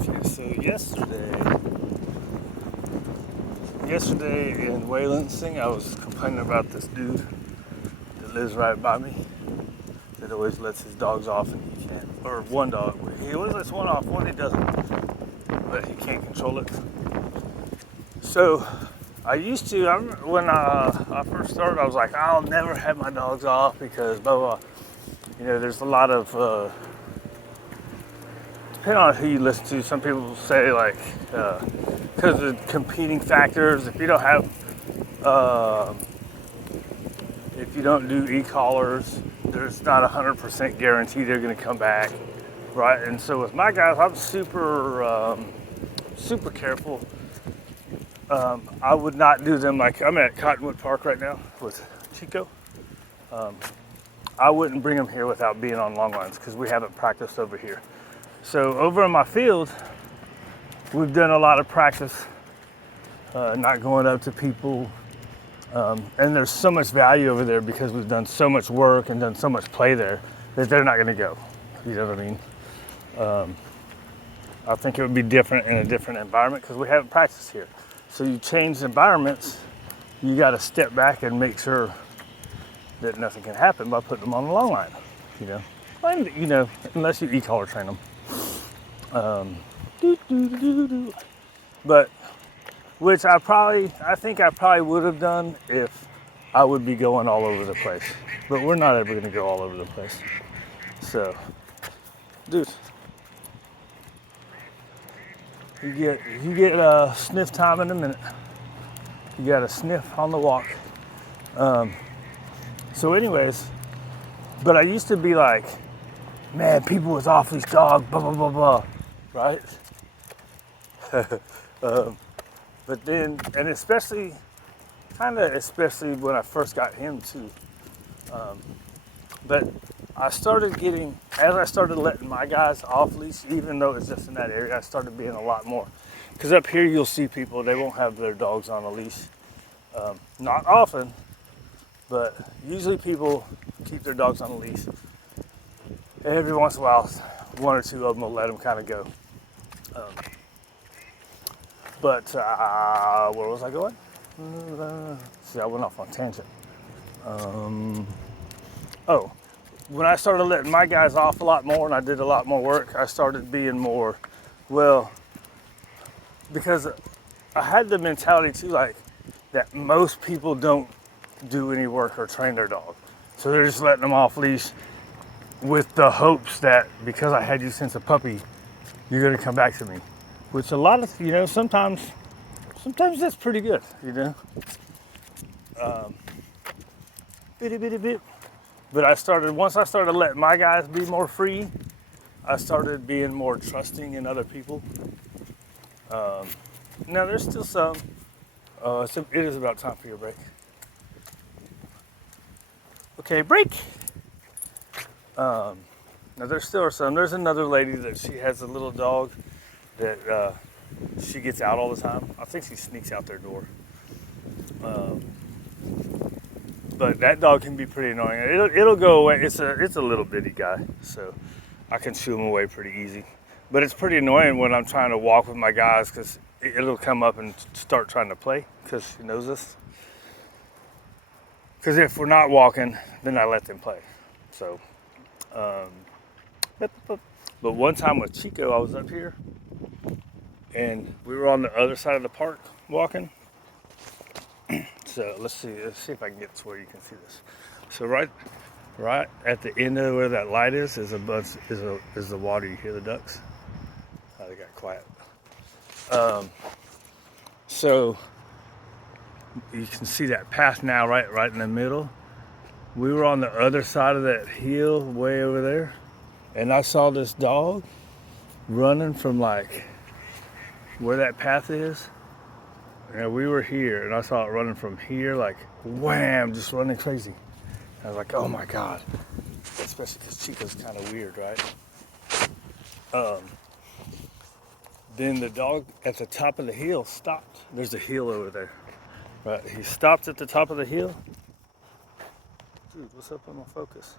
Okay, so yesterday in Waylansing, I was complaining about this dude that lives right by me that always lets his dogs off and he can't. Or one dog. He always lets one off, one he doesn't, but he can't control it. So I used to, I remember when I first started, I was like, I'll never have my dogs off because blah, blah, blah. You know, there's a lot of, depending on who you listen to, some people say like, because of competing factors, if you don't have, if you don't do e-collars, there's not 100% guarantee they're going to come back, right? And so with my guys, I'm super careful. I would not do them like, I'm at Cottonwood Park right now with Chico. I wouldn't bring them here without being on long lines because we haven't practiced over here. So over in my field, we've done a lot of practice, not going up to people. And there's so much value over there because we've done so much work and done so much play there that they're not going to go. You know what I mean? I think it would be different in a different environment because we haven't practiced here. So you change environments, you got to step back and make sure that nothing can happen by putting them on the long line. You know, and, you know, unless you e-collar train them. But which I think I probably would have done if I would be going all over the place. But we're not ever going to go all over the place. So, dude, you get sniff time in a minute. You got a sniff on the walk. So anyways, but I used to be like, man, people was off leash dog, blah, blah, blah, blah, right? But then, and especially when I first got him too. But as I started letting my guys off leash, even though it's just in that area, I started being a lot more. Because up here you'll see people, they won't have their dogs on a leash. Not often, but usually people keep their dogs on a leash. Every once in a while, one or two of them will let them kind of go. But where was I going? See, I went off on a tangent. When I started letting my guys off a lot more and I did a lot more work, I started being more, because I had the mentality too, like, that most people don't do any work or train their dog. So they're just letting them off leash with the hopes that because I had you since a puppy, you're gonna come back to me. Which a lot of, you know, sometimes that's pretty good, you know. But once I started letting my guys be more free, I started being more trusting in other people. Now there's still some. It is about time for your break. Okay, break. Now there still are some. There's another lady that she has a little dog that she gets out all the time. I think she sneaks out their door. But that dog can be pretty annoying. It'll go away. It's a little bitty guy, so I can shoo him away pretty easy. But it's pretty annoying when I'm trying to walk with my guys because it'll come up and start trying to play because she knows us. Because if we're not walking, then I let them play. So, but one time with Chico, I was up here and we were on the other side of the park walking. So let's see if I can get to where you can see this. So right at the end of where that light is the water. You hear the ducks? Oh, they got quiet. So you can see that path now, right in the middle. We were on the other side of that hill, way over there, and I saw this dog running from like where that path is. And we were here, and I saw it running from here, like wham, just running crazy. I was like, oh my God. Especially because Chico's kind of weird, right? Then the dog at the top of the hill stopped. There's a hill over there, right? He stopped at the top of the hill. Dude, what's up with my focus?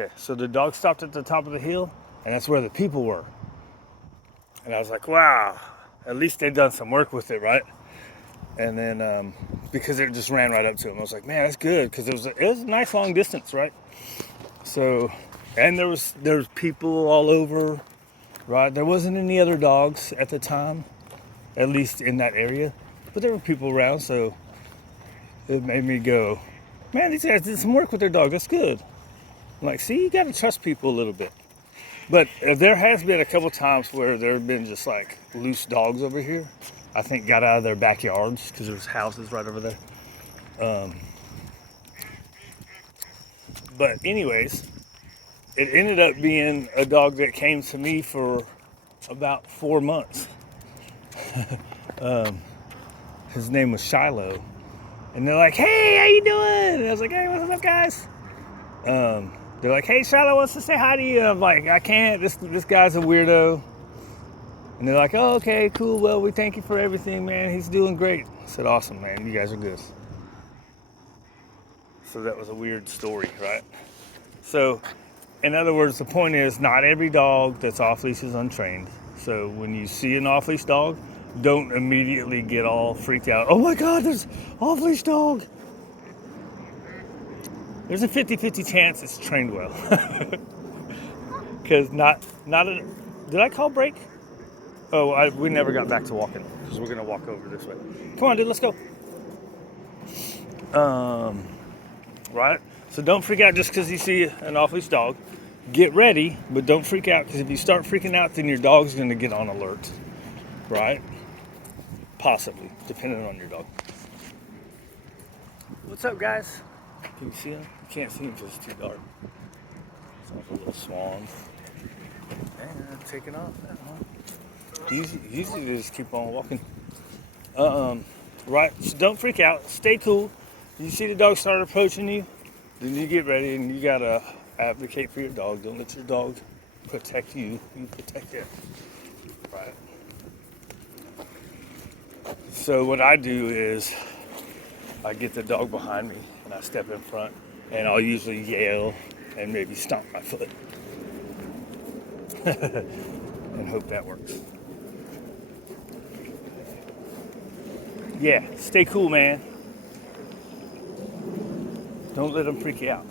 Okay, so the dog stopped at the top of the hill, and that's where the people were. And I was like, wow, at least they've done some work with it, right? And then because it just ran right up to him, I was like, man, that's good, because it was a nice long distance, right? So, and there was people all over, right? There wasn't any other dogs at the time, at least in that area, but there were people around, so it made me go, man, these guys did some work with their dog. That's good. I'm like, see, you got to trust people a little bit. But there has been a couple times where there have been just like loose dogs over here. I think got out of their backyards because there's houses right over there. But anyways, it ended up being a dog that came to me for about 4 months. His name was Shiloh. And they're like, hey, how you doing? And I was like, hey, what's up, guys? They're like, hey, Shiloh wants to say hi to you. I'm like, I can't. This guy's a weirdo. And they're like, oh, okay, cool. Well, we thank you for everything, man. He's doing great. I said, awesome, man. You guys are good. So that was a weird story, right? So, in other words, the point is not every dog that's off leash is untrained. So when you see an off leash dog, don't immediately get all freaked out. Oh my God, there's off leash dog. There's a 50-50 chance it's trained well. Because did I call break? Oh, we never got back to walking because we're going to walk over this way. Come on, dude, let's go. Right? So don't freak out just because you see an off-leash dog. Get ready, but don't freak out, because if you start freaking out, then your dog's going to get on alert. Right? Possibly, depending on your dog. What's up, guys? Can you see him? You can't see him because it's too dark. Sounds like a little swan. Man, I'm taking off now, huh? Usually they just keep on walking. Right, so don't freak out. Stay cool. You see the dog start approaching you, then you get ready and you gotta advocate for your dog. Don't let your dog protect you. You protect it. Right. So what I do is I get the dog behind me and I step in front, and I'll usually yell and maybe stomp my foot. And hope that works. Yeah, stay cool, man. Don't let them freak you out.